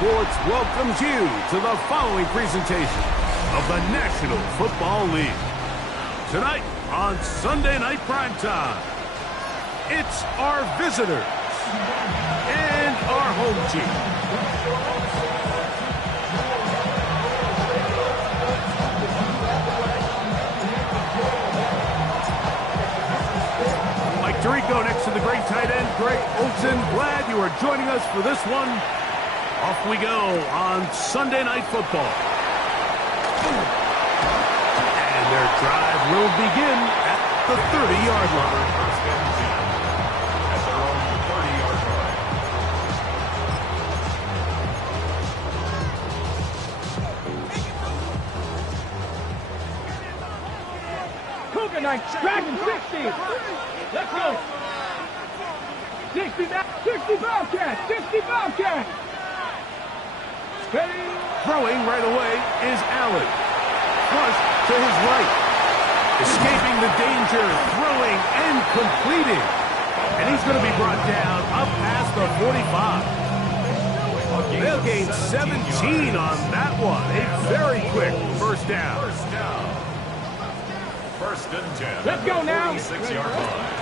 Sports welcomes you to the following presentation of the National Football League. Tonight on Sunday Night Primetime, it's our visitors and our home team. Mike Tirico next to the great tight end, Greg Olsen. Glad you are joining us for this one. Off we go on Sunday Night Football. And their drive will begin at the 30-yard line. First and 10 at their own 30-yard line. Cougar Knight, Dragon 60. Let's go. 60 Bobcat, 60 Bobcat. Ready. Throwing right away is Allen. Flush to his right. Escaping the danger, throwing and completing. And he's going to be brought down up past the 45. They'll gain 17 on that one. A very quick first down. First and 10. Let's go now. 46-yard line.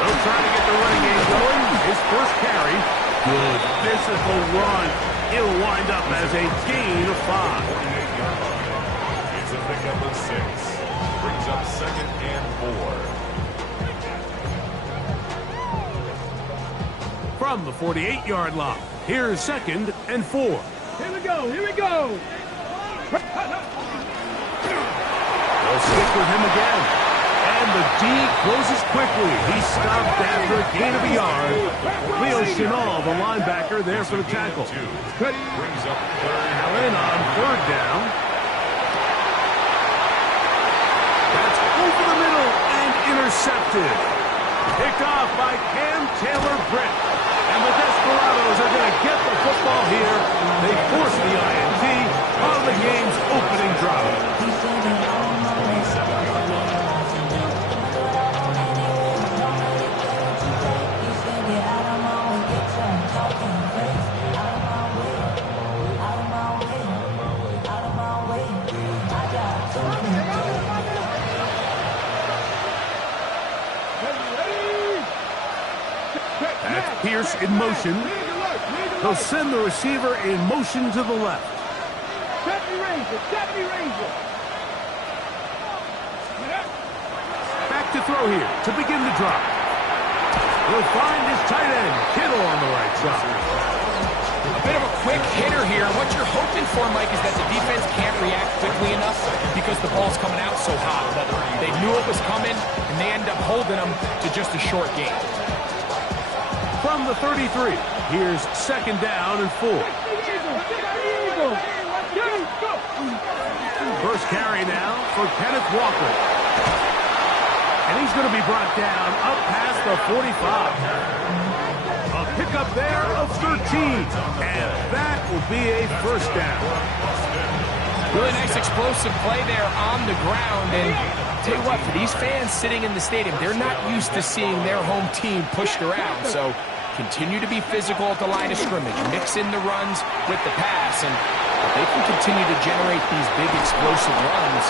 They'll try to get the running game going. His first carry. Good physical run. It'll wind up as a gain of 5. 48-yard line. It's a pickup of 6. Brings up second and 4. From the 48-yard line, here's second and 4. Here we go, here we go. They'll stick with him again. And the D closes quickly. He's stopped after a gain of a yard. Leo Chenal, the linebacker, there for the tackle. Brings up third. Allen on third down. That's over the middle and intercepted. Picked off by Cam Taylor-Britt. And the Desperados are going to get the football here. They force the INT on the game's opening drive. That's Pierce in motion. He'll send the receiver in motion to the left. 70 Ranger. Back to throw here to begin the drive. He'll find his tight end, Kittle, on the right side. A bit of a quick hitter here. What you're hoping for, Mike, is that the defense can't react quickly enough because the ball's coming out so hot. They knew it was coming, and they end up holding them to just a short game. From the 33, here's second down and 4. First carry now for Kenneth Walker. And he's going to be brought down up past the 45. A pickup there of 13. And that will be a first down. Really nice explosive play there on the ground. And tell you what, for these fans sitting in the stadium, they're not used to seeing their home team pushed around. So continue to be physical at the line of scrimmage. Mix in the runs with the pass. And if they can continue to generate these big explosive runs,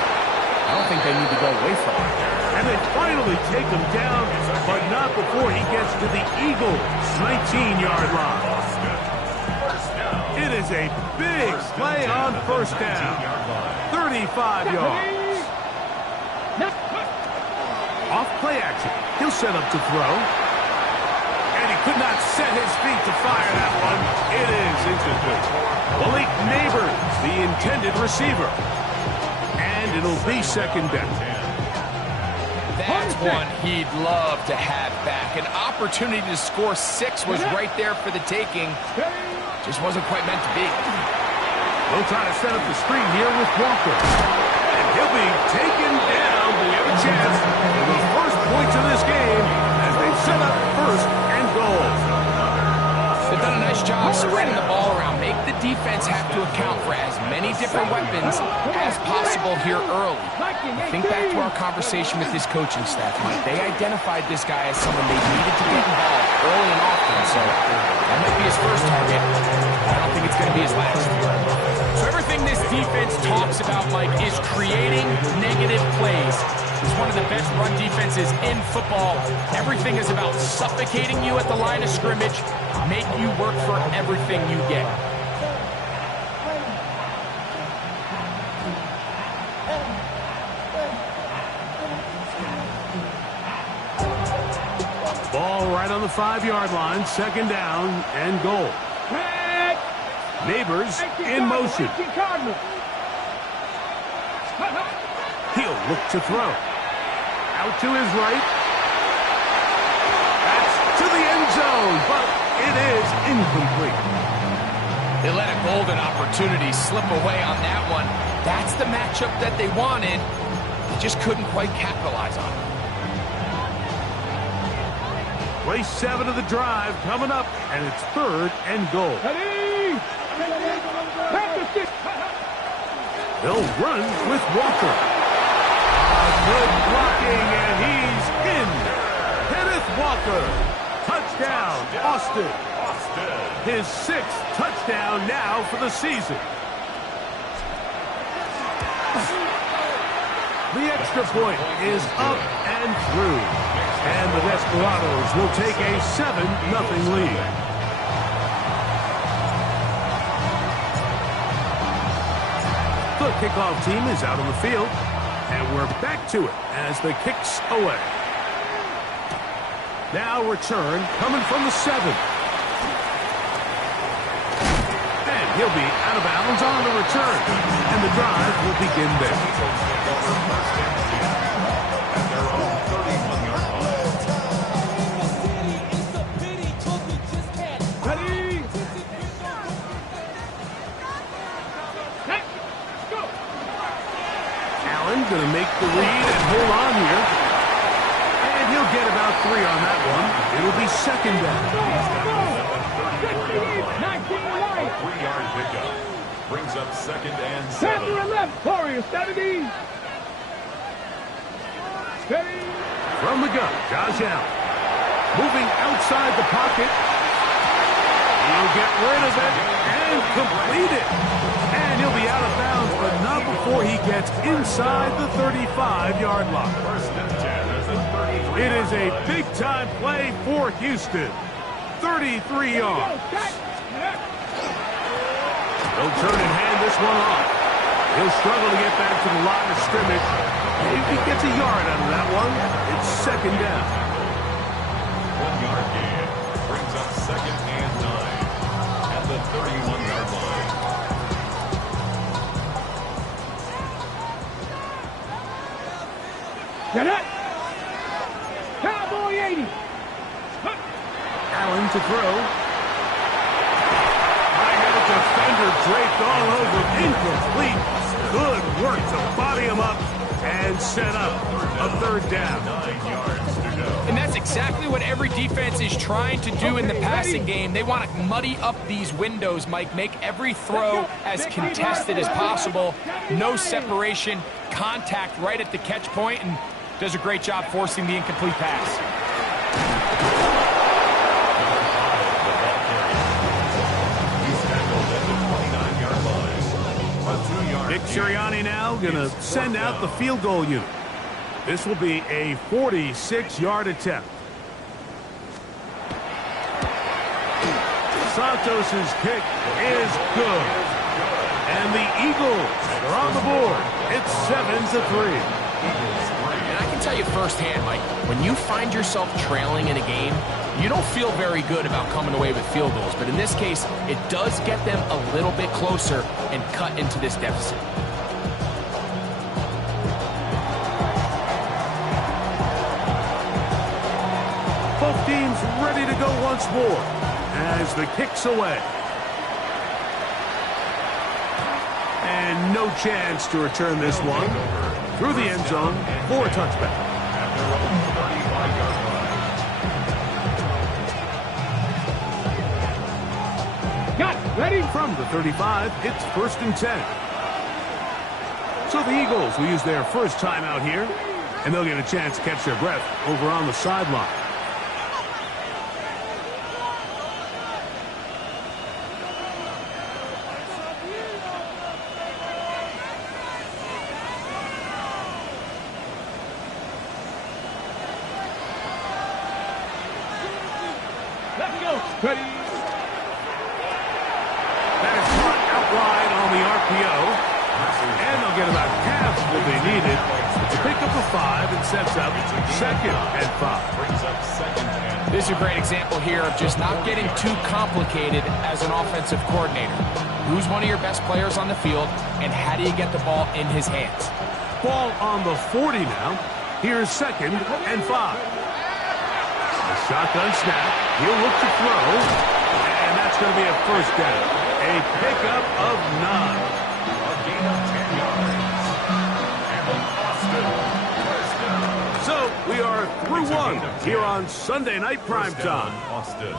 I don't think they need to go away from it. And they finally take him down, but not before he gets to the Eagles' 19-yard line. It is a big play on first down. 35 yards. Off play action. He'll set up to throw. And he could not set his feet to fire that one. It is incomplete. Malik Neighbors, the intended receiver. And it'll be second down. That's one he'd love to have back. An opportunity to score 6 was right there for the taking. Just wasn't quite meant to be. They'll try to set up the screen here with Walker. And he'll be taken down. They have a chance for the first points of this game as they set up first and goal. They've done a nice job spreading the ball around. Make the defense have to account for as many many different weapons as possible here early. Think back to our conversation with this coaching staff, Mike. They identified this guy as someone they needed to get involved early and often, so that might be his first target. I don't think it's going to be his last. So everything this defense talks about, Mike, is creating negative plays. It's one of the best run defenses in football. Everything is about suffocating you at the line of scrimmage, make you work for everything you get. Ball right on the 5-yard line, second down and goal. Neighbors in motion. He'll look to throw. Out to his right. That's to the end zone, but it is incomplete. They let a golden opportunity slip away on that one. That's the matchup that they wanted. They just couldn't quite capitalize on it. Play 7 of the drive coming up, and it's third and goal. They'll run with Walker. Good blocking, and he's in. Kenneth Walker. Touchdown, Austin. His 6th touchdown now for the season. The extra point is up and through. And the Desperados will take a 7-0 lead. The kickoff team is out on the field. And we're back to it as the kick's away. Now return coming from the 7. And he'll be out of bounds on the return. And the drive will begin there. Going to make the read and hold on here. And he'll get about 3 on that one. It'll be second down. 3-yard pickup. Brings up second and 7. Center left, Warriors, steady. Steady. From the gun, Josh Allen. Moving outside the pocket. He'll get rid of it and complete it. And he'll be out of bounds, but not before he gets inside the 35-yard line. It is a big-time play for Houston. 33 yards. They'll turn and hand this one off. He'll struggle to get back to the line of scrimmage. If he gets a yard out of that one, it's second down. 1-yard gain brings up second and 9 at the 31-yard line. Get it! Cowboy 80! Allen to throw. I have a defender draped all over. Incomplete. Good work to body him up and set up a third down. 9 yards to go. And that's exactly what every defense is trying to do in the passing game. They want to muddy up these windows, Mike, make every throw as contested as possible. No separation, contact right at the catch point, and does a great job forcing the incomplete pass. Nick Sirianni now going to send out the field goal unit. This will be a 46-yard attempt. Santos' kick is good. And the Eagles are on the board. It's 7-3. And I can tell you firsthand, Mike, when you find yourself trailing in a game, you don't feel very good about coming away with field goals. But in this case, it does get them a little bit closer and cut into this deficit. Both teams ready to go once more as the kick's away. And no chance to return this one through the end zone for a touchback. Got it. Ready? From the 35, it's 1st and 10. So the Eagles will use their first timeout here, and they'll get a chance to catch their breath over on the sideline. Let's go. Ready. That is caught out wide on the RPO. And they'll get about half what they needed to pick up a 5 and sets up 2nd and 5. This is a great example here of just not getting too complicated as an offensive coordinator. Who's one of your best players on the field, and how do you get the ball in his hands? Ball on the 40 now. Here's 2nd and 5. A shotgun snap. He'll look to throw. And that's going to be a first down. A pickup of 9. A gain of 10 yards. And then Austin, first down. So we are through one here on Sunday Night Primetime.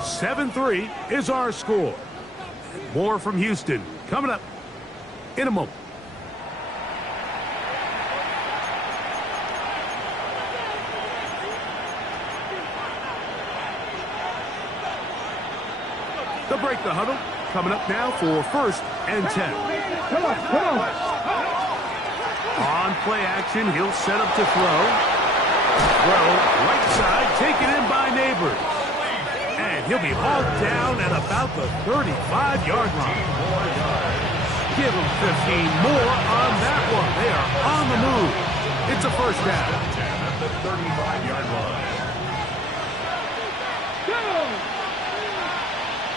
7-3 is our score. More from Houston coming up in a moment. They'll break the huddle. Coming up now for 1st and 10. Come on, come on. On play action, he'll set up to throw. Throw, right side, taken in by Neighbors. And he'll be hauled down at about the 35-yard line. Give him 15 more on that one. They are on the move. It's a first down. At the 35-yard line. Go.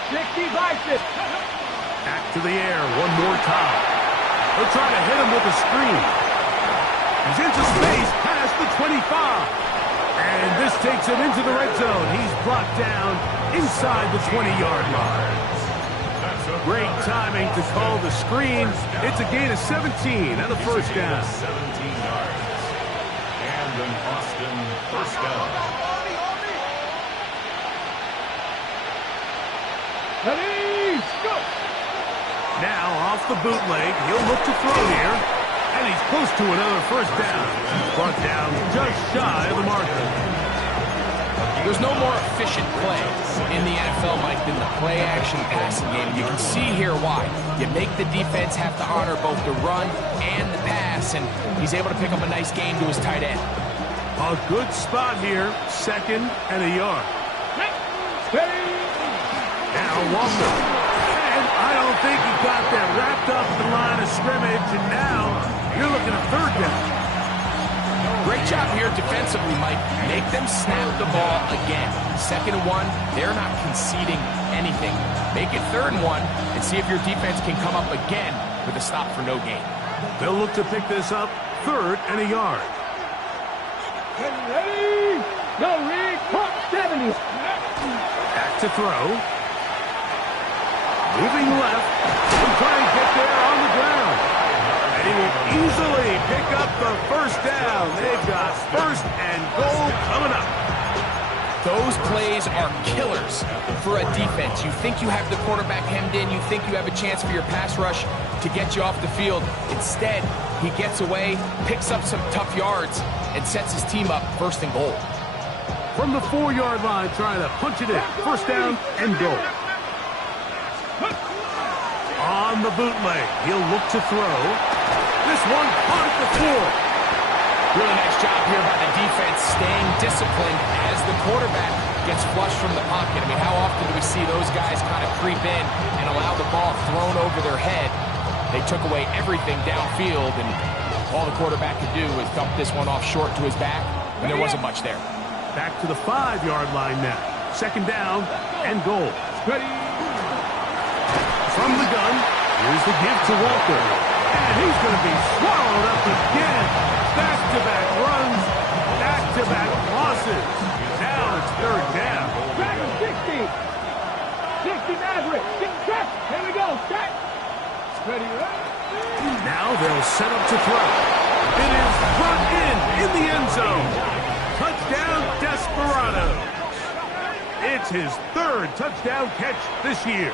60 biceps. Back to the air one more time. They'll try to hit him with a screen. He's into space past the 25. And this takes him into the red zone. He's brought down inside the 20-yard line. Great timing to call the screen. It's a gain of 17 and a first down. 17 yards. And an Austin first down. Ready, go. Now off the bootleg, he'll look to throw here, and he's close to another first down. Brought down just shy of the marker. There's no more efficient play in the NFL, Mike, than the play-action passing game. You can see here why. You make the defense have to honor both the run and the pass, and he's able to pick up a nice gain to his tight end. A good spot here, 2nd and a yard. Ready. Now Walker. And I don't think he got that wrapped up in the line of scrimmage, and now you're looking at 3rd down. Great job here defensively, Mike. Make them snap the ball again. 2nd and 1, they're not conceding anything. Make it 3rd and 1 and see if your defense can come up again with a stop for no gain. They'll look to pick this up 3rd and a yard. Ready. No read. 70. Back to throw. Moving left. He'll try and get there on the ground. And he will easily pick up the first down. They've got 1st and goal coming up. Those plays are killers for a defense. You think you have the quarterback hemmed in. You think you have a chance for your pass rush to get you off the field. Instead, he gets away, picks up some tough yards, and sets his team up 1st and goal. From the 4-yard line, trying to punch it in. 1st down and goal. On the bootleg, he'll look to throw. This one caught at the 4. Really nice job here by the defense, staying disciplined as the quarterback gets flushed from the pocket. I mean, how often do we see those guys kind of creep in and allow the ball thrown over their head? They took away everything downfield, and all the quarterback could do was dump this one off short to his back, and there wasn't much there. Back to the 5-yard line now. 2nd down and goal. Ready. From the gun, here's the give to Walker. And he's going to be swallowed up again. Back-to-back runs, back-to-back losses. Now it's 3rd down. Back to 60. 60 Maverick. Get set. Here we go. Set. Ready. Now they'll set up to throw. It is brought in the end zone. Touchdown, Desperado. It's his 3rd touchdown catch this year.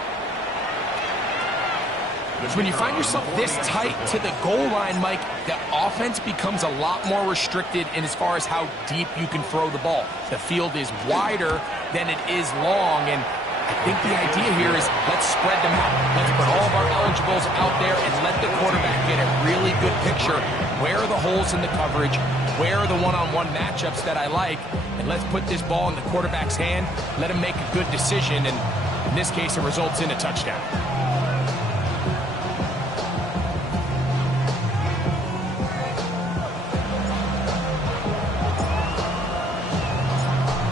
So when you find yourself this tight to the goal line, Mike, the offense becomes a lot more restricted in as far as how deep you can throw the ball. The field is wider than it is long, and I think the idea here is let's spread them out. Let's put all of our eligibles out there and let the quarterback get a really good picture. Where are the holes in the coverage? Where are the one-on-one matchups that I like? And let's put this ball in the quarterback's hand, let him make a good decision, and in this case, it results in a touchdown.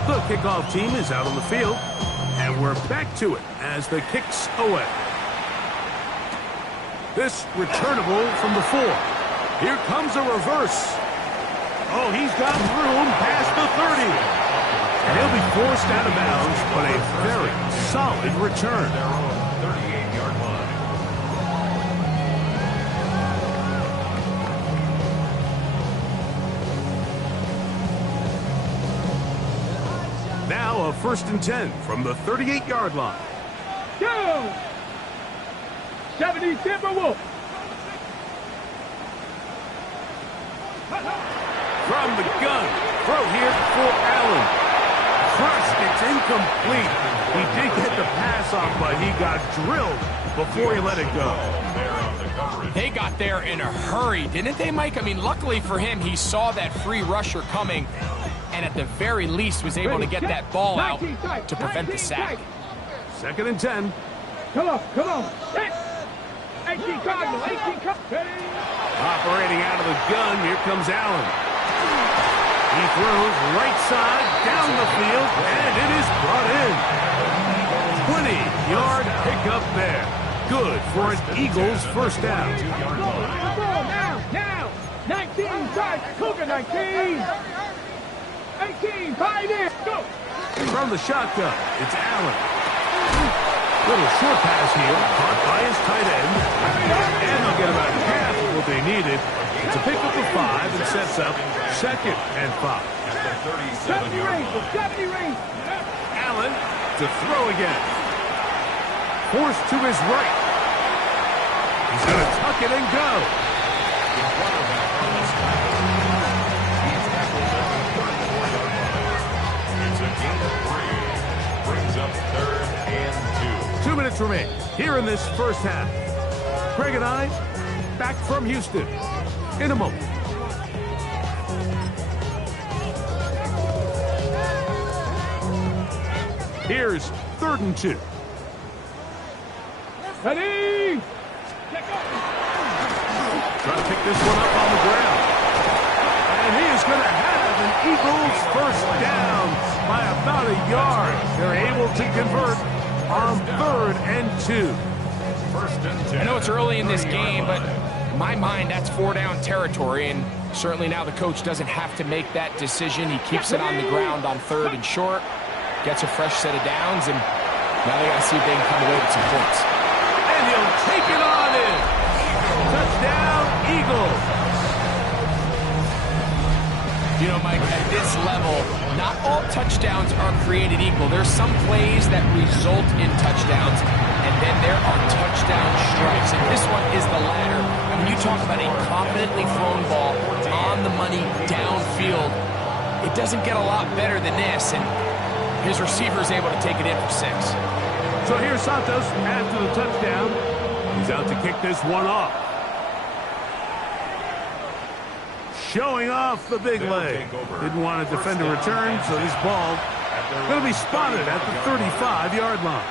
The kickoff team is out on the field, and we're back to it as the kick's away. This returnable from the 4. Here comes a reverse. Oh, he's got room past the 30. And he'll be forced out of bounds, but a very solid return. Their own 38-yard line. Now a 1st and 10 from the 38-yard line. Go! 70 Timberwolves. From the gun, throw here for Allen. Crushed, it's incomplete. He did get the pass off, but he got drilled before he let it go. They got there in a hurry, didn't they, Mike? I mean, luckily for him, he saw that free rusher coming, and at the very least was able to get that ball out to prevent the sack. 2nd and 10. Come on, come on. 18 Cardinal, 18 Cardinal. Operating out of the gun, here comes Allen. He throws right side, down the field, and it is brought in. 20-yard pickup there. Good for an Eagles first down. Come on, now. 19, charge, Cougar 19. 18, fight in, go. From the shotgun, it's Allen. Little short pass here, caught by his tight end. And they'll get about half of what they needed to pick up the 5 and sets up 2nd and 5. At the 70 37-yard range, line. 70 range. Allen to throw again. Forced to his right. He's going to tuck it and go. The quarterback on this tackle. He tackles at the 34-yard line. It's a gain of 3. Brings up 3rd and 2. 2 minutes remain here in this first half. Craig and I back from Houston in a moment. Here's 3rd and 2. Ready? Trying to pick this one up on the ground. And he is going to have an Eagles first down by about a yard. They're able to convert on 3rd and 2. 1st and 10. I know it's early in this game, but in my mind, that's 4-down territory, and certainly now the coach doesn't have to make that decision. He keeps it on the ground on 3rd and short, gets a fresh set of downs, and now they got to see if they can come away with some points. And he'll take it on in. Touchdown, Eagles. You know, Mike, at this level, not all touchdowns are created equal. There's some plays that result in touchdowns, and then there are touchdown strikes. And this one is the latter. And when you talk about a confidently thrown ball on the money downfield, it doesn't get a lot better than this. And his receiver is able to take it in for 6. So here's Santos after the touchdown. He's out to kick this one off. Showing off the big leg. Didn't want to defend a return, so this ball going to be spotted at the 35-yard line.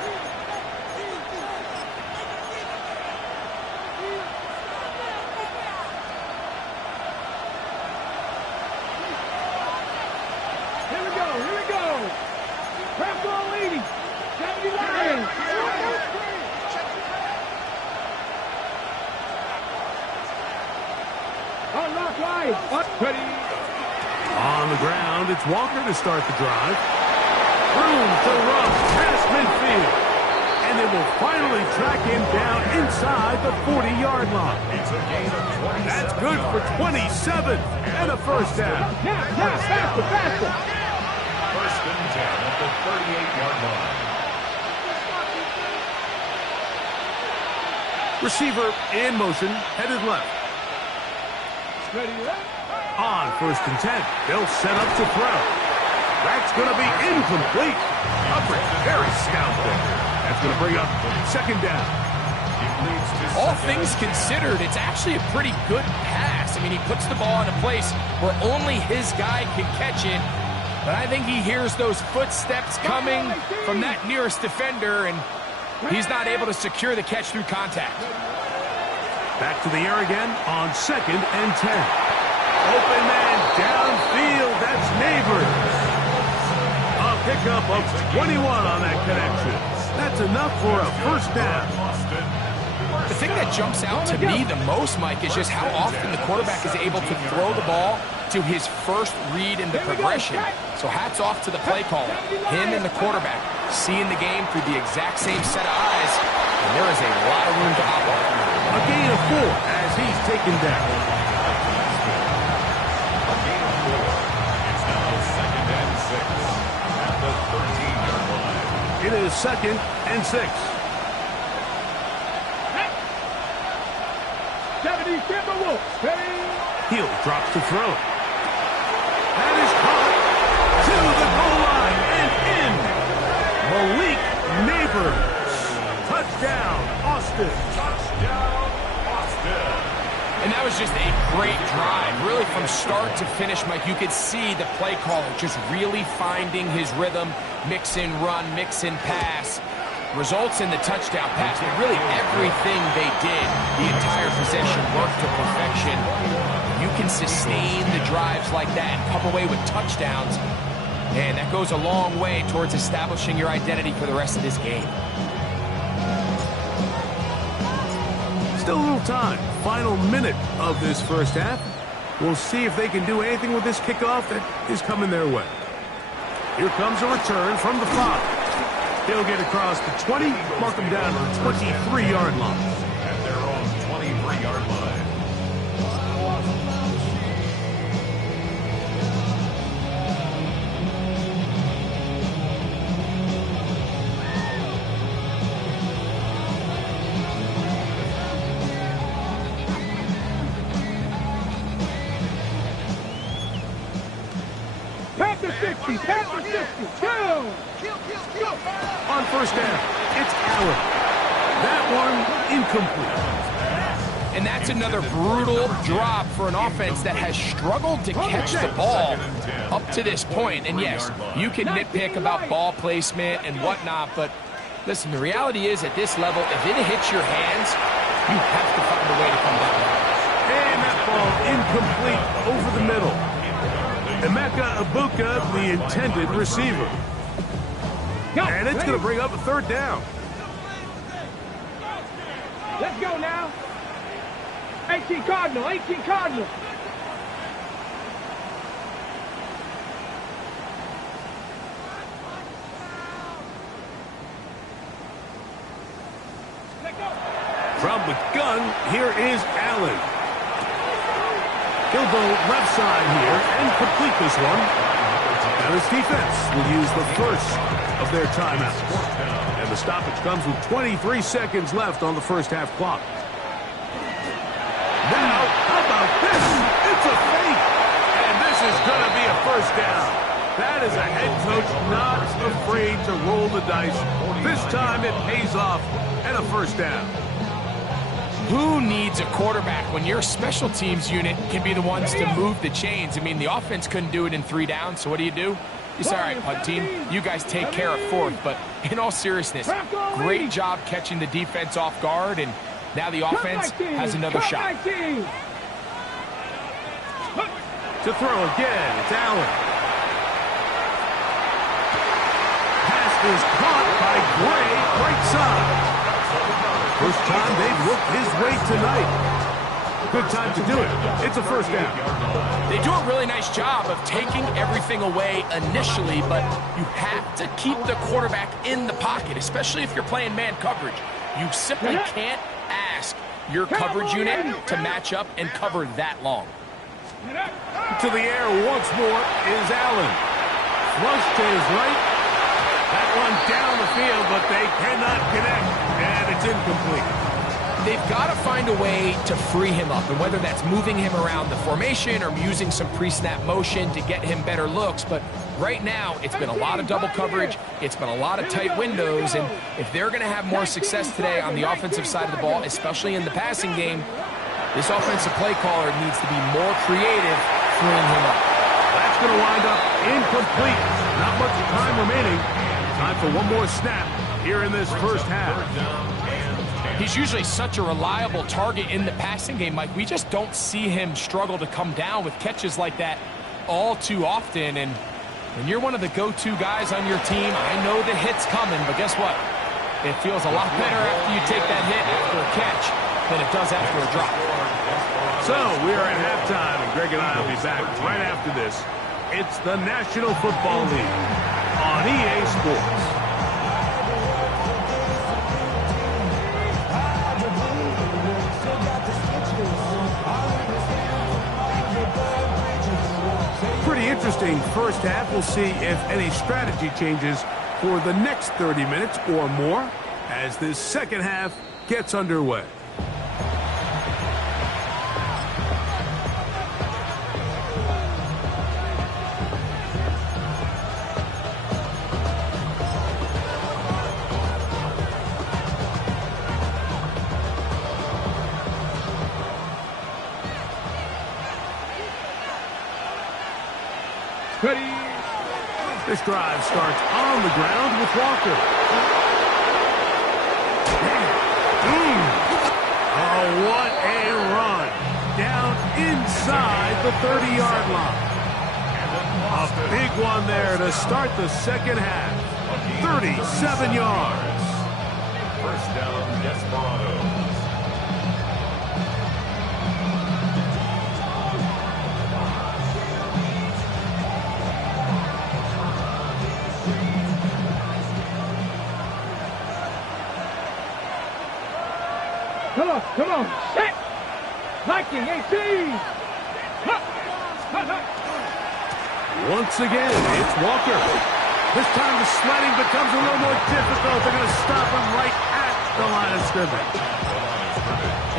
Here we go. Press ball leading. 70 Lions. Unlock line. Ready. On the ground, it's Walker to start the drive. Room to run past midfield. And they will finally track him down inside the 40-yard line. It's a gain of 27. That's good for 27 and a first down. Now, faster. 1st and 10 at the 38-yard line. Receiver in motion, headed left. Ready left. On 1st and 10. They'll set up to throw. That's going to be incomplete. Hubbard, very stout there. That's going to bring up 2nd down. All things considered, it's actually a pretty good pass. I mean, he puts the ball in a place where only his guy can catch it. But I think he hears those footsteps coming from that nearest defender, and he's not able to secure the catch through contact. Back to the air again on 2nd and 10. Open man downfield. That's Neighbors. A pickup of 21 on that connection. That's enough for a 1st down. The thing that jumps out to me the most, Mike, is just how often the quarterback is able to throw the ball to his first read in the progression. So hats off to the play caller. Him and the quarterback seeing the game through the exact same set of eyes, and there is a lot of room to operate. A gain of 4 as he's taken down. A gain of 4. It's now 2nd and 6 at the 13-yard line. It is 2nd and 6. 70 Timberwolves. Ready. Hill drops to throw. That is caught to the goal line and in. Malik Neighbors. Touchdown, Austin. Touchdown, Austin. And that was just a great drive. Really, from start to finish, Mike, you could see the play caller just really finding his rhythm, mix and run, mix and pass. Results in the touchdown pass. But really, everything they did, the entire possession worked to perfection. You can sustain the drives like that and come away with touchdowns. Man, that goes a long way towards establishing your identity for the rest of this game. Still a little time. Final minute of this 1st half. We'll see if they can do anything with this kickoff that is coming their way. Here comes a return from the 5. He'll get across the 20, mark him down to the 23-yard line. At their own 23-yard line. Panther 60. Panther 60. Go. On 1st down, it's Allen. That one incomplete. And that's another brutal drop for an offense that has struggled to catch the ball up to this point. And yes, you can nitpick about ball placement and whatnot, but listen, the reality is at this level, if it hits your hands, you have to find a way to come back. And that ball incomplete over the middle. Emeka Ibuka, the intended receiver. And it's going to bring up a 3rd down. Let's go now. 18 Cardinal. 18 Cardinal. From the gun, here is Allen. He'll go left side here and complete this one. Now this defense will use the first of their timeouts. And the stoppage comes with 23 seconds left on the 1st half clock. Now, how about this? It's a fake. And this is going to be a 1st down. That is a head coach not afraid to roll the dice. This time it pays off and a 1st down. Who needs a quarterback when your special teams unit can be the ones to move the chains? I mean, the offense couldn't do it in 3 downs, so what do? You say, all right, punt team, you guys take care of 4th. But in all seriousness, great job catching the defense off guard, and now the offense has another shot. To throw again, it's Allen. Pass is caught by Gray, right side. First time they've looked his way tonight. Good time to do it. It's a 1st down. They do a really nice job of taking everything away initially, but you have to keep the quarterback in the pocket, especially if you're playing man coverage. You simply can't ask your coverage unit to match up and cover that long. To the air once more is Allen. Flush to his right. That one down the field, but they cannot connect, and it's incomplete. they've got to find a way to free him up, and whether that's moving him around the formation or using some pre-snap motion to get him better looks. But right now, it's been a lot of double coverage. It's been a lot of tight windows, and if they're going to have more success today on the offensive side of the ball, especially in the passing game, this offensive play caller needs to be more creative freeing him up. That's going to wind up incomplete. Not much time remaining. Time for one more snap here in this first half. He's usually such a reliable target in the passing game, Mike. We just don't see him struggle to come down with catches like that all too often. And when you're one of the go-to guys on your team, I know the hit's coming, but guess what? It feels a lot better after you take that hit after a catch than it does after a drop. So we are at halftime, and Greg and I will be back right after this. It's the National Football League on EA Sports. Pretty interesting first half. We'll see if any strategy changes for the next 30 minutes or more as this second half gets underway. Ready. This drive starts on the ground with Walker. Oh, what a run. Down inside the 30-yard line. A big one there to start the second half. 37 yards. First down, Desperados. Come on, set! Viking 18! Once again, it's Walker. This time the sledding becomes a little more difficult. They're going to stop him right at the line of scrimmage.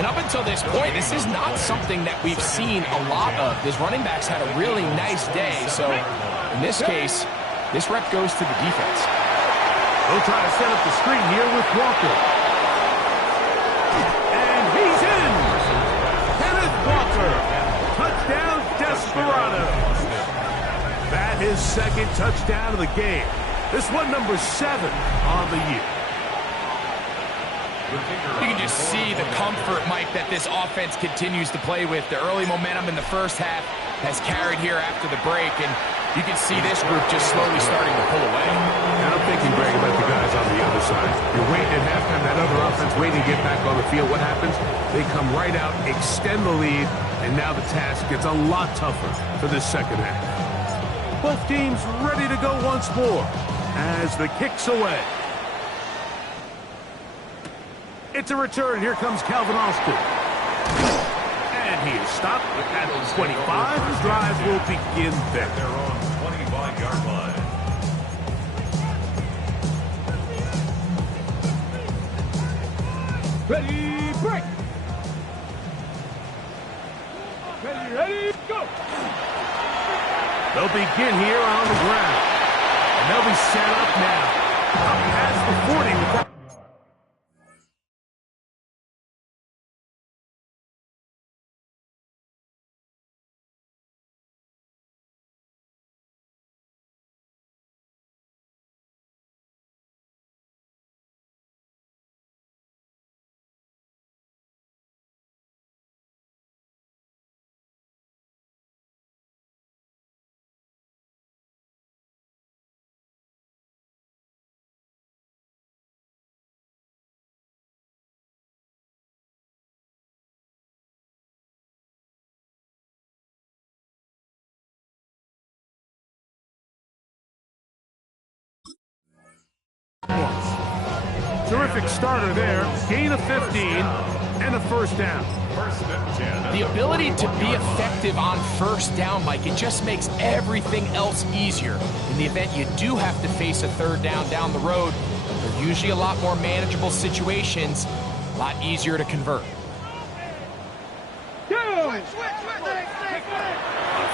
And up until this point, this is not something that we've seen a lot of. This running back's had a really nice day. So in this case, this rep goes to the defense. They'll try to set up the screen here with Walker. And he's in! Kenneth Walker! Touchdown, Desperados! That his second touchdown of the game. This one number 7 on the year. You can just see the comfort, Mike, that this offense continues to play with. The early momentum in the first half has carried here after the break, and you can see this group just slowly starting to pull away. And I'm thinking, Greg, about the guys on the other side. You're waiting at halftime, that other offense waiting to get back on the field. What happens? They come right out, extend the lead, and now the task gets a lot tougher for this second half. Both teams ready to go once more as the kick's away. It's a return. Here comes Calvin Austin. And he is stopped at the 25. The drive will begin there. They're on 25-yard line. Ready, break! Ready, go! They'll begin here on the ground. And they'll be set up now. Up past the 40 with that. Terrific starter there. Gain of 15 and a first down. First and 10. The ability to be effective on first down, Mike, it just makes everything else easier. In the event you do have to face a third down the road, they're usually a lot more manageable situations. A lot easier to convert. On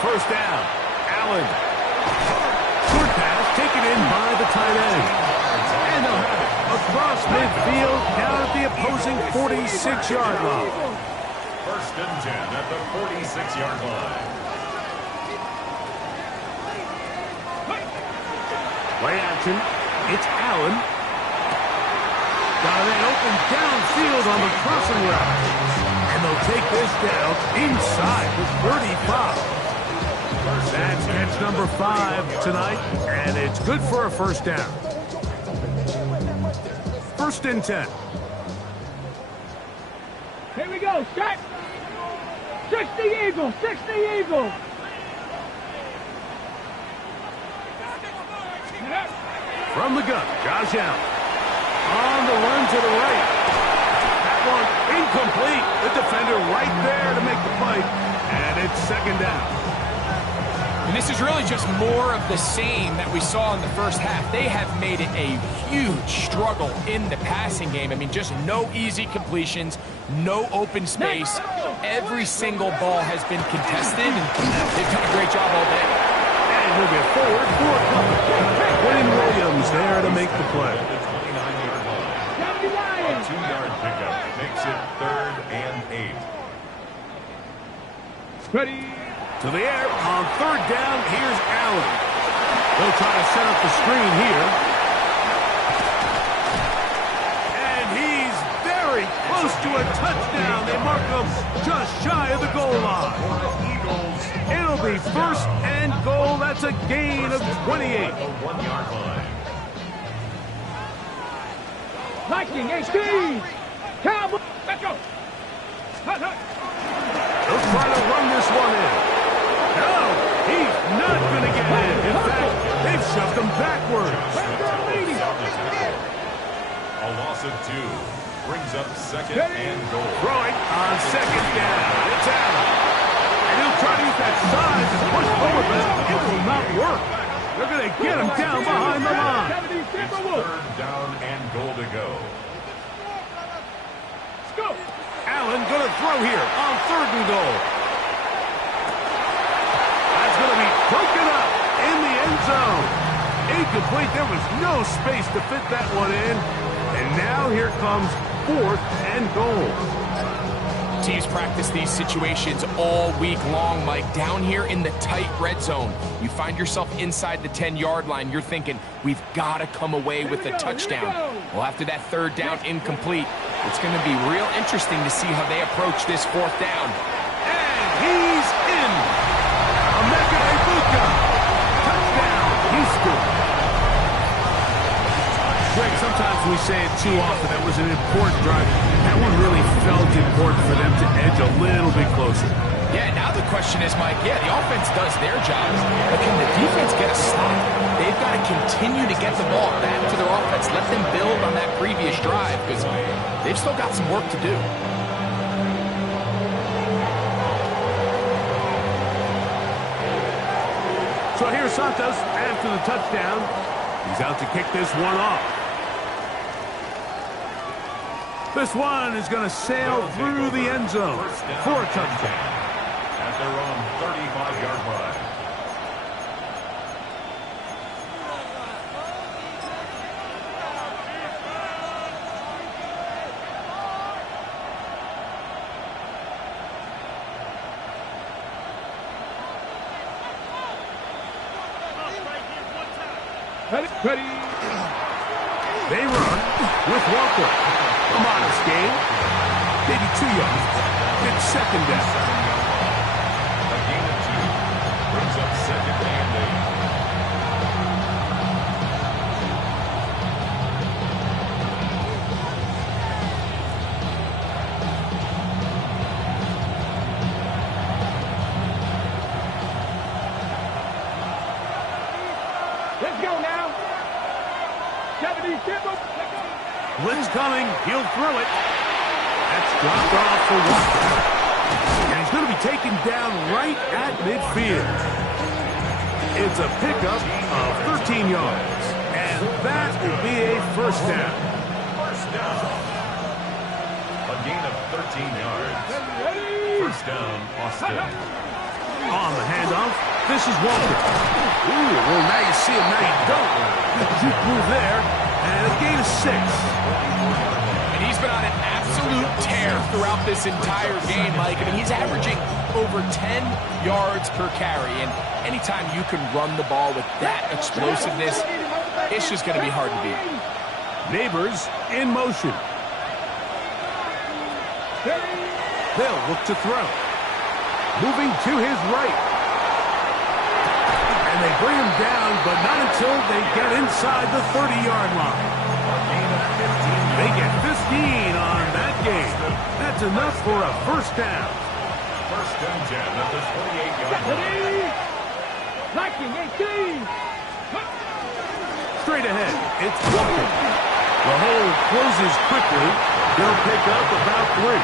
first down, Allen. Short pass taken in by the tight end. And they'll have it across midfield down at the opposing 46-yard line. First and 10 at the 46-yard line. Play action. It's Allen. Got a man open downfield on the crossing route. And they'll take this down inside the 35. That's catch number 5 tonight, and it's good for a first down. First and 10. Here we go, set. 60 Eagles, 60 Eagles. From the gun, Josh Allen. On the run to the right. That one incomplete. The defender right there to make the play. And it's second down. And this is really just more of the same that we saw in the first half. They have made it a huge struggle in the passing game. I mean, just no easy completions, no open space. Every single ball has been contested, and they've done a great job all day. And we'll get forward for a couple. Quinn Williams there to make the play. The 29-yard line. A 2-yard pickup makes it 3rd and 8. Ready. To the air on third down. Here's Allen. They'll try to set up the screen here. And he's very close to a touchdown. They mark him just shy of the goal line. It'll be first and goal. That's a gain of 28. The 1-yard line. Viking, 18. Cowboys. Let's go. Hut, hut. They'll try to run this one in. No, he's not going to get in. In fact, they've shoved him backwards. A loss of 2 brings up second and goal. Throwing on second down. It's Allen. And he'll try to use that size and push forward, but it will not work. They're going to get him down behind the line. It's 3rd down and goal to go. Let's go. Allen going to throw here on 3rd and goal. That's going to be broken up in the end zone. Incomplete. There was no space to fit that one in. And now here comes 4th and goal. Teams practice these situations all week long, Mike. Down here in the tight red zone, you find yourself inside the 10-yard line. You're thinking, we've got to come away with a touchdown. Well, after that 3rd down incomplete, it's going to be real interesting to see how they approach this 4th down. And he's in. Emeka Egbuka. Touchdown, Houston. Greg, sometimes we say it too often. That was an important drive. That one really felt important for them to edge a little bit closer. Yeah, now the question is, Mike, the offense does their job, but can the defense get a stop? They've got to continue to get the ball back to their offense. Let them build on that previous drive, because they've still got some work to do. So here's Santos after the touchdown. He's out to kick this one off. This one is going to sail through the end zone for a touchdown. At their own 35-yard line. Ready. They run with Walker. A modest gain. Maybe 2 yards. It's second down. A gain of 2 brings up second and 8. Let's go now. 70 Timber. Blitz coming. He'll throw it. That's dropped off for Walker. And he's going to be taken down right at midfield. It's a pickup of 13 yards. And that will be a first down. gain of 13 yards. First down, Austin. On the handoff, this is Walker. Ooh, well, now you see him, now you don't. Good juke move there, and a gain of 6. And he's been on an absolute tear throughout this entire game, Mike. I mean, he's averaging over 10 yards per carry, and anytime you can run the ball with that explosiveness, it's just going to be hard to beat. Neighbors in motion. They'll look to throw. Moving to his right. And they bring him down, but not until they get inside the 30-yard line. They get 15 on that game. That's enough for a first down. First and 10 at the 28-yard line. Straight ahead, it's Walker. The hole closes quickly. They'll pick up about 3.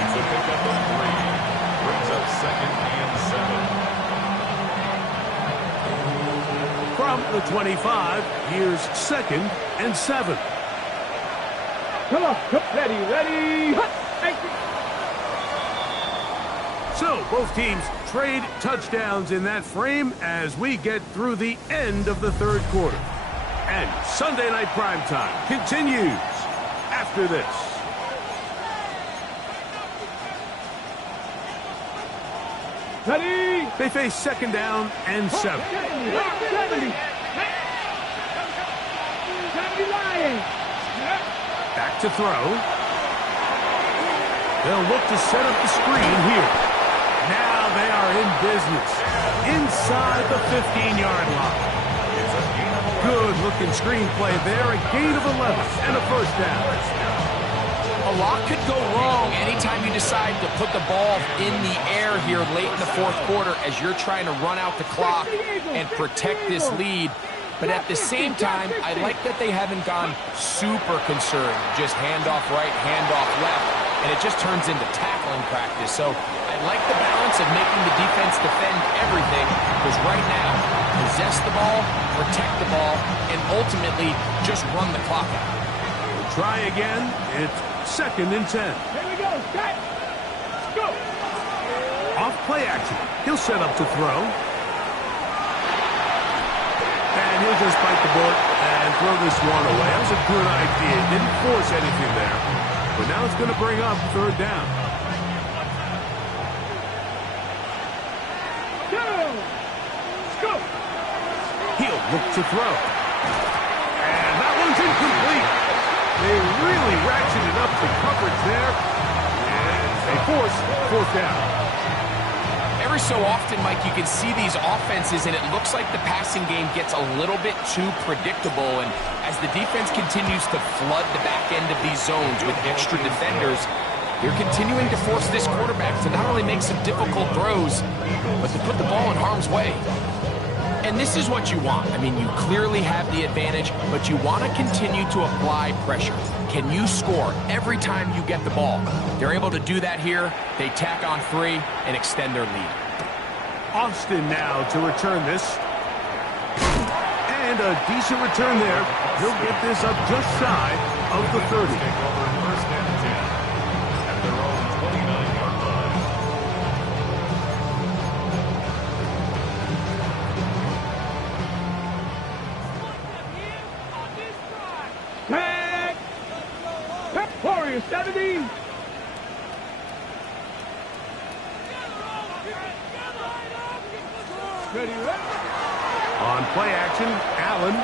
It's a pickup of 3. Brings up second and 7. From the 25, here's second and 7. Come on, ready. So both teams trade touchdowns in that frame as we get through the end of the third quarter. And Sunday Night Primetime continues after this. Ready. They face second down and 7. 70 Lions. Back to throw. They'll look to set up the screen here. Now they are in business. Inside the 15-yard line. Good-looking screenplay there. A gain of 11 and a first down. A lot could go wrong anytime you decide to put the ball in the air here late in the fourth quarter as you're trying to run out the clock and protect this lead. But at the same time, I like that they haven't gone super concerned. Just handoff right, handoff left, and it just turns into tackling practice. So I like the balance of making the defense defend everything, because right now, possess the ball, protect the ball, and ultimately just run the clock out. We'll try again. It's second and 10. Here we go. Set. Go. Off play action. He'll set up to throw. And he'll just bite the bullet and throw this one away. That was a good idea. Didn't force anything there. But now it's going to bring up third down. Go. He'll look to throw. And that one's incomplete. They really ratcheted up the coverage there. And they force fourth down. Every so often, Mike, you can see these offenses, and it looks like the passing game gets a little bit too predictable. And as the defense continues to flood the back end of these zones with extra defenders, they're continuing to force this quarterback to not only make some difficult throws, but to put the ball in harm's way. And this is what you want. I mean, you clearly have the advantage, but you want to continue to apply pressure. Can you score every time you get the ball? They're able to do that here. They tack on 3 and extend their lead. Austin now to return this. And a decent return there. He'll get this up just shy of the 30. Take over first and 10 at their own 29-yard line. Tag. Warriors 70. Ready. On play action, Allen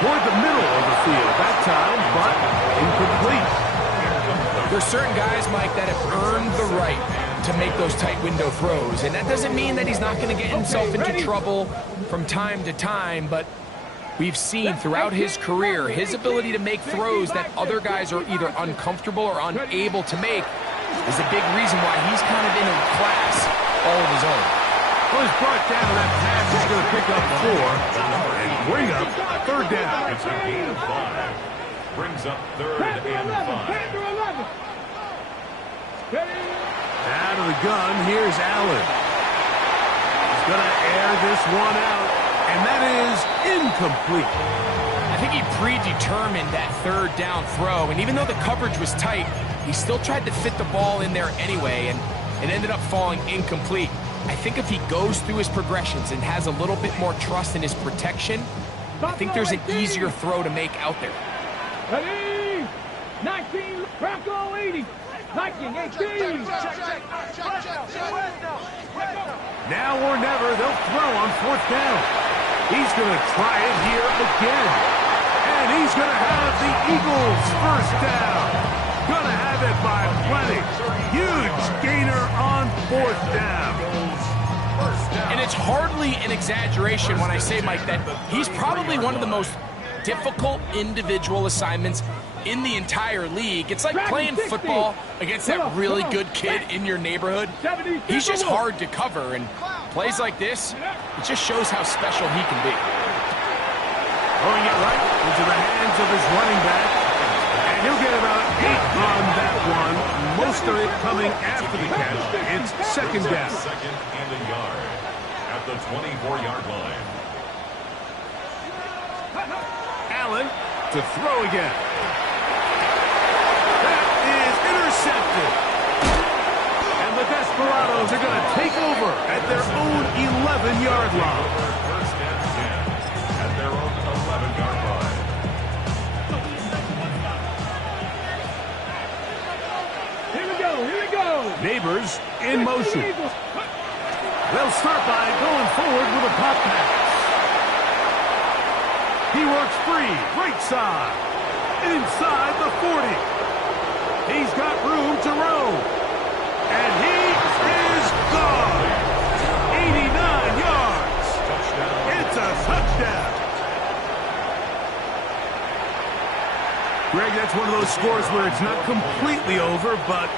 toward the middle of the field that time, but incomplete. There's certain guys, Mike, that have earned the right to make those tight window throws. And that doesn't mean that he's not going to get himself into trouble from time to time, but we've seen throughout his career his ability to make throws that other guys are either uncomfortable or unable to make is a big reason why he's kind of in a class all of his own. Well, he's brought down. That pass is going to pick up 4 and bring up third down. It's a gain of 5. Brings up third and 5. Out of the gun, here's Allen. He's going to air this one out, and that is incomplete. think he predetermined that third down throw, and even though the coverage was tight, he still tried to fit the ball in there anyway, and it ended up falling incomplete. I think if he goes through his progressions and has a little bit more trust in his protection, I think there's an easier throw to make out there. Ready? 19, Bronco 80. 19, 18. Now or never, they'll throw on fourth down. He's going to try it here again. And he's going to have the Eagles first down. Going to have it by plenty. Huge gainer on fourth down. And it's hardly an exaggeration when I say, Mike, that he's probably one of the most difficult individual assignments in the entire league. It's like playing football against that really good kid in your neighborhood. He's just hard to cover, and plays like this, it just shows how special he can be. Throwing it right into the hands of his running back. And he'll get about 8 on that one. Most of it coming after the catch. It's second down. Second and a yard at the 24-yard line. Allen to throw again. That is intercepted. And the Desperados are going to take over at their own 11-yard line. First and 10 at their own 11-yard line. Here we go. Neighbors in motion. They'll start by going forward with a pop pass. He works free, right side, inside the 40. He's got room to roam. And he is gone. 89 yards. It's a touchdown. Greg, that's one of those scores where it's not completely over, but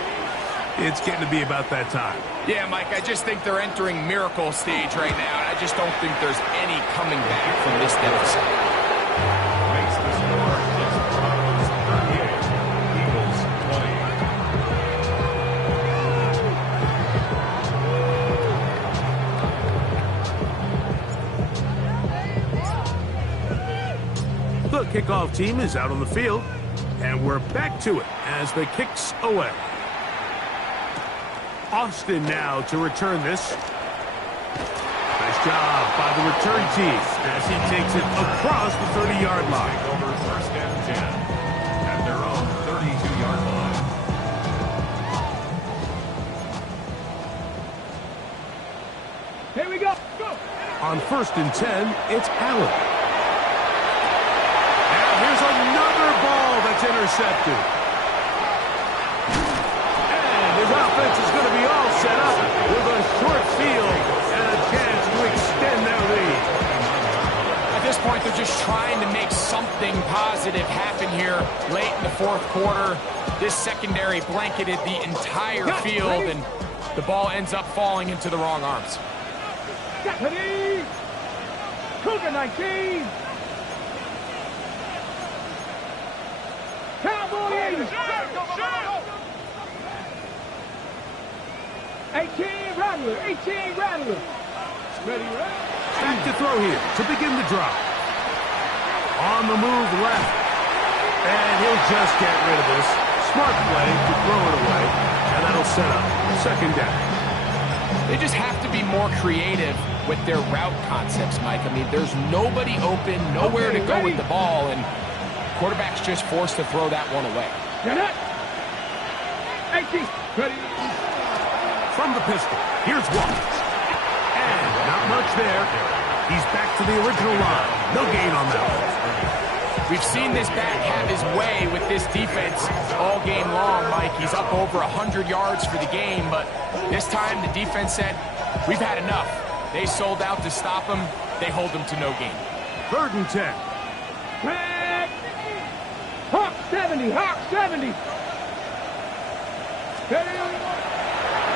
it's getting to be about that time. Yeah, Mike, I just think they're entering miracle stage right now, and I just don't think there's any coming back from this deficit. Makes the score Desperados 38, Eagles 20. The kickoff team is out on the field, and we're back to it as the kicks away. Austin now to return this. Nice job by the return team as he takes it across the 30-yard line. Over first and 10 at their own 32-yard line. Here we go. On first and 10, it's Allen. And here's another ball that's intercepted. His offense is going to be all set up with a short field and a chance to extend their lead. At this point, they're just trying to make something positive happen here late in the fourth quarter. This secondary blanketed the entire field, and the ball ends up falling into the wrong arms. Ready? Cougar 19. Cowboy 80. 18 Rattler. 18 Rattler. Ready, right? Back to throw here to begin the drive. On the move left. And he'll just get rid of this. Smart play to throw it away. And that'll set up second down. They just have to be more creative with their route concepts, Mike. I mean, there's nobody open, nowhere to go with the ball, and quarterback's just forced to throw that one away. Get it. 18. Ready. From the pistol, here's Wallace. And not much there. He's back to the original line. No gain on that one. We've seen this back have his way with this defense all game long, Mike. He's up over 100 yards for the game, but this time the defense said, we've had enough. They sold out to stop him. They hold him to no gain. Third and 10. Hawk 70. Hawk 70.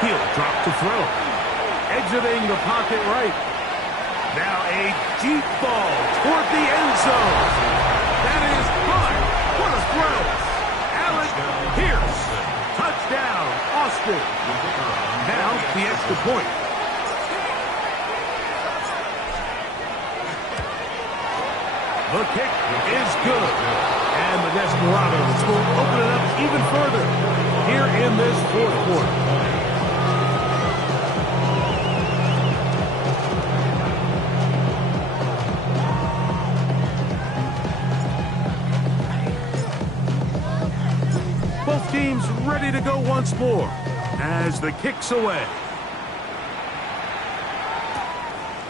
He'll drop to throw. Exiting the pocket right. Now a deep ball toward the end zone. That is high. What a throw. Allen Pierce. Touchdown, Austin. Now the extra point. The kick is good. And the Desperados will open it up even further here in this fourth quarter. Both teams ready to go once more as the kick's away.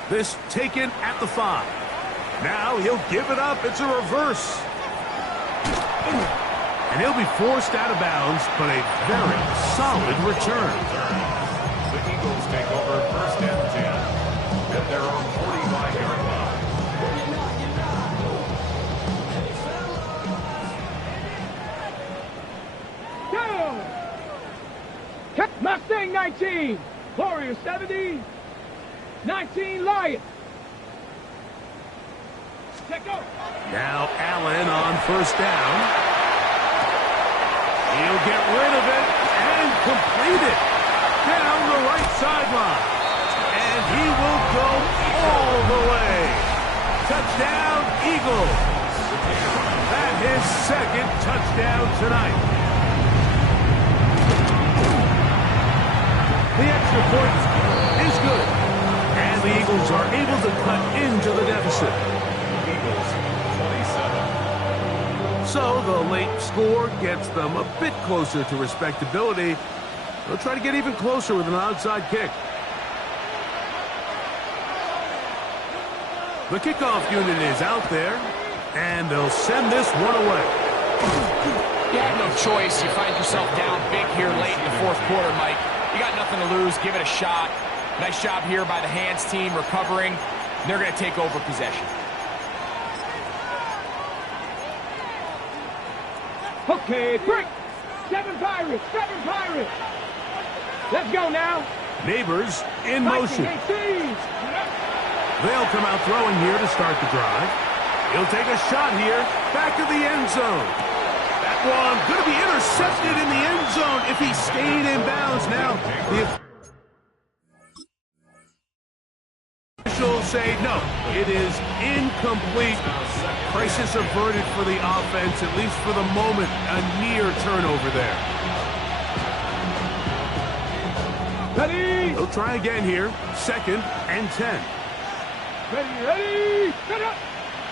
This taken at the 5. Now he'll give it up. It's a reverse. And he'll be forced out of bounds, but a very solid return. The Eagles take over first and 10 at their own 45-yard line. Down! Mustang 19, Warrior 70, 19 Lion. Now Allen on first down. He'll get rid of it and complete it down the right sideline. And he will go all the way. Touchdown, Eagles. That's his second touchdown tonight. The extra point is good. And the Eagles are able to cut into the deficit. Eagles 27. So the late score gets them a bit closer to respectability. They'll try to get even closer with an outside kick. The kickoff unit is out there, and they'll send this one away. You had no choice. You find yourself down big here late in the fourth quarter, Mike. You got nothing to lose. Give it a shot. Nice job here by the hands team recovering. They're going to take over possession. Okay, break. 7 Pirates, 7 Pirates. Let's go now. Neighbors in motion. They'll come out throwing here to start the drive. He'll take a shot here, back of the end zone. That one going to be intercepted in the end zone if he stayed in bounds. Now, the officials say no, it is incomplete. Crisis averted for the offense, at least for the moment. A near turnover there. Ready? He'll try again here. 2nd and 10. Ready? Set up.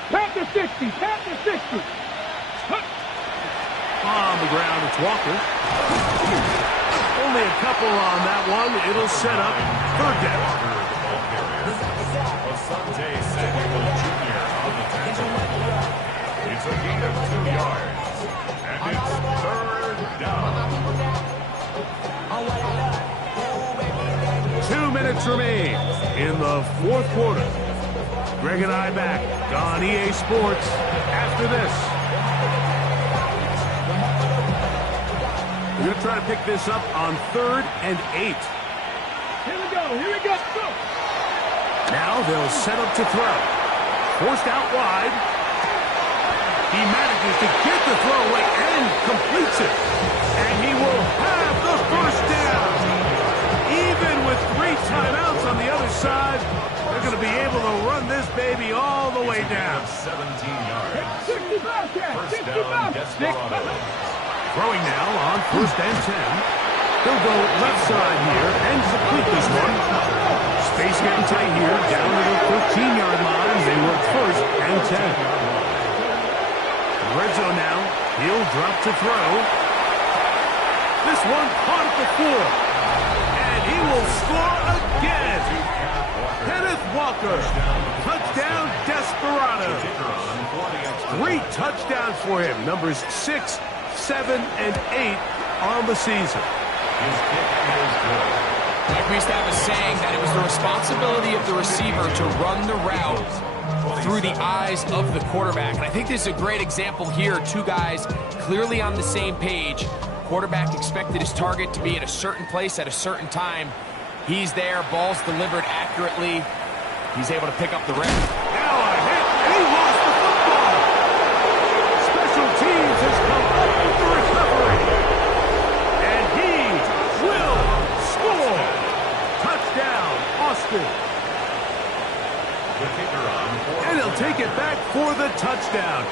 Panther 60. Panther 60. On the ground, it's Walker. Only a couple on that one. It'll set up 3rd down. Asante Samuel Jr. on the tackle. It's a gain of 2 yards. And it's 3rd down. 2 minutes remain in the fourth quarter. Greg and I back on EA Sports after this. We're going to try to pick this up on 3rd and 8. Here we go. Here we go. Go. Now they'll set up to throw. Forced out wide. He manages to get the throw away and completes it. And he will have the first down. Even with 3 timeouts on the other side, they're going to be able to run this baby all the way down. 17 yards. 65, First down, Desperados. Throwing now on 1st and 10. He'll go left side here and complete this one. Space getting tight here, down to the 13-yard line. They work 1st and 10. Red zone now. He'll drop to throw. This one caught at the 4. And he will score again. Kenneth Walker. Touchdown, Desperado. 3 touchdowns for him. Numbers 6, 7, and 8 on the season. His kick is good. Like we used to have a saying that it was the responsibility of the receiver to run the route through the eyes of the quarterback. And I think this is a great example here. 2 guys clearly on the same page. Quarterback expected his target to be at a certain place at a certain time. He's there. Ball's delivered accurately. He's able to pick up the record. Now a hit, and he lost the football. Special teams has come up with the recovery. And he will score. Touchdown, Austin. The kicker on 4th. And he'll take it back 4 for the touchdown.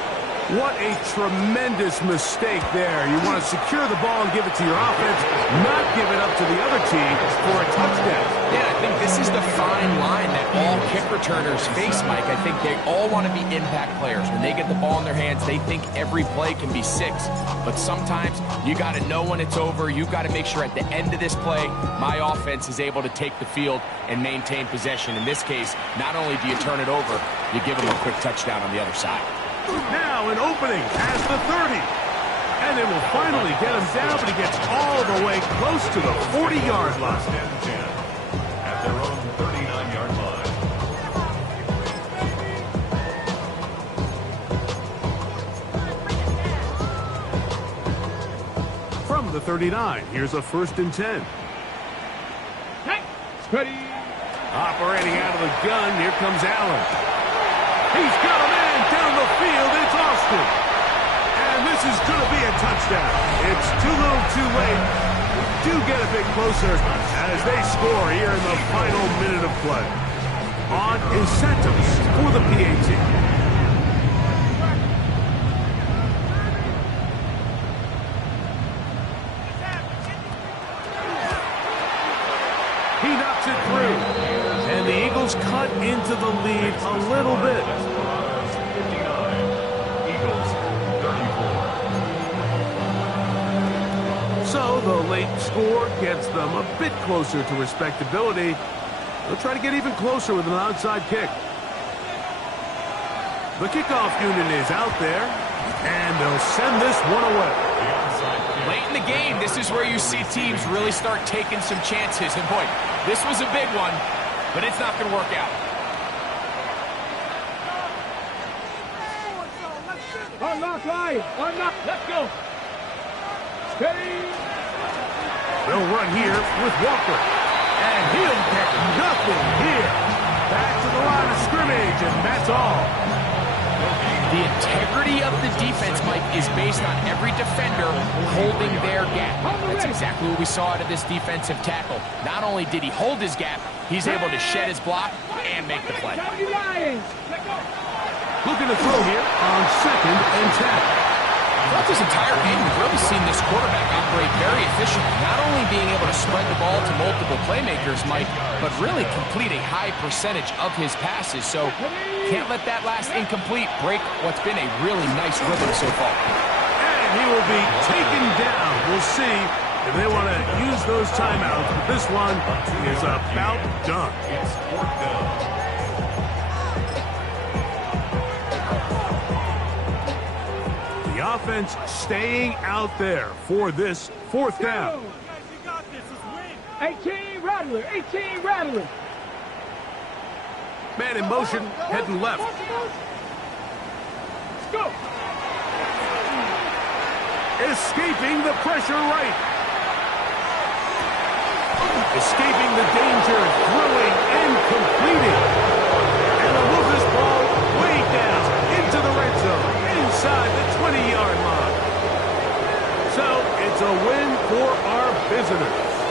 What a tremendous mistake there. You want to secure the ball and give it to your offense, not give it up to the other team for a touchdown. Yeah, I think this is the fine line that all kick returners face, Mike. I think they all want to be impact players. When they get the ball in their hands, they think every play can be 6. But sometimes you got to know when it's over. You got to make sure at the end of this play, my offense is able to take the field and maintain possession. In this case, not only do you turn it over, you give them a quick touchdown on the other side. Now an opening past the 30. And it will finally get him down, but he gets all the way close to the 40-yard line. 10-10 at their own 39-yard line. From the 39, here's a 1st and 10. Hey, ready. Operating out of the gun, here comes Allen. He's got a man down the field. It's Austin. And this is going to be a touchdown. It's too little too late. Do get a bit closer as they score here in the final minute of play. On incentives for the PAT. He knocks it through. And the Eagles cut into the lead a little bit. 59, Eagles 34. So the late score gets them a bit closer to respectability. They'll try to get even closer with an outside kick. The kickoff unit is out there, and they'll send this one away. Late in the game, this is where you see teams really start taking some chances. And boy, this was a big one, but it's not going to work out. Unlock line. Unlock. Let's go. Steady. They'll run here with Walker. And he'll get nothing here. Back to the line of scrimmage, and that's all. The integrity of the defense, Mike, is based on every defender holding their gap. That's exactly what we saw out of this defensive tackle. Not only did he hold his gap, he's able to shed his block and make the play. Looking to throw here on 2nd and 10. Throughout this entire game, we've really seen this quarterback operate very efficiently, not only being able to spread the ball to multiple playmakers, Mike, but really complete a high percentage of his passes. So can't let that last incomplete break what's been a really nice rhythm so far. And he will be taken down. We'll see if they want to use those timeouts, but this one is about done. It's 4th down. The offense staying out there for this 4th down. 18 Rattler. 18 Rattler. Man in motion, heading left. Let's go. Escaping the pressure right. Escaping the danger, throwing and completing. And they'll move this ball way down into the red zone, inside the 20-yard line. So it's a win for our visitors.